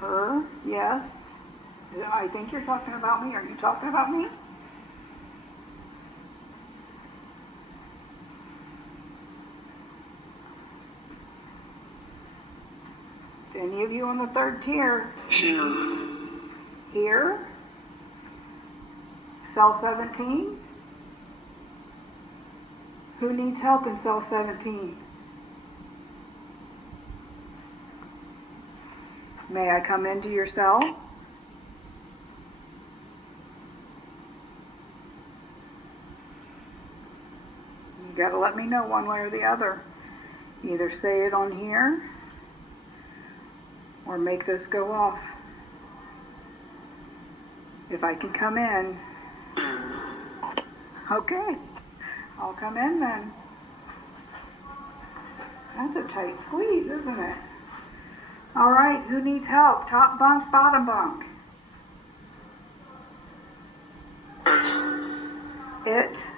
Her, yes. I think you're talking about me. Are you talking about me? Any of you on the third tier? Here? Cell 17? Who needs help in cell 17? May I come into your cell? You gotta let me know one way or the other. Either say it on here or make this go off. If I can come in. Okay, I'll come in then. That's a tight squeeze, isn't it? All right, who needs help? Top bunk, bottom bunk? It.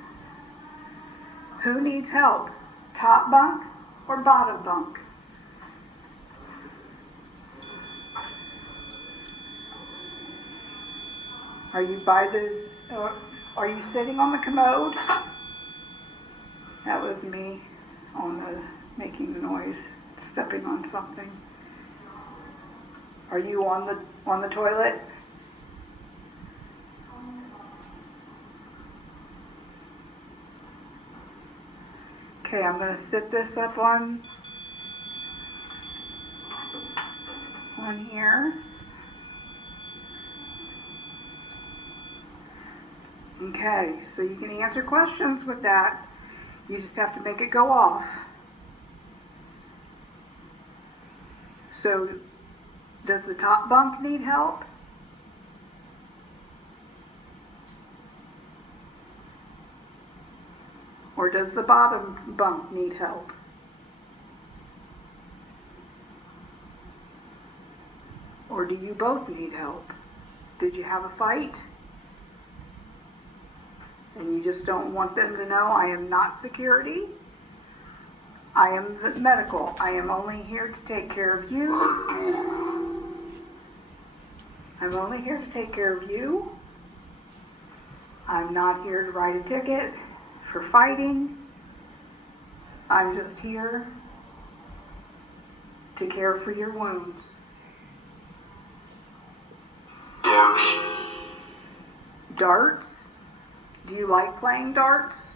Who needs help? Top bunk or bottom bunk? Are you are you sitting on the commode? That was me making the noise, stepping on something. Are you on the toilet? Okay, I'm going to sit this up on here. Okay, so you can answer questions with that. You just have to make it go off. So, does the top bunk need help? Or does the bottom bunk need help? Or do you both need help? Did you have a fight? And you just don't want them to know I am not security? I am the medical. I am only here to take care of you. I'm only here to take care of you. I'm not here to write a ticket for fighting. I'm just here to care for your wounds. Darts? Do you like playing darts?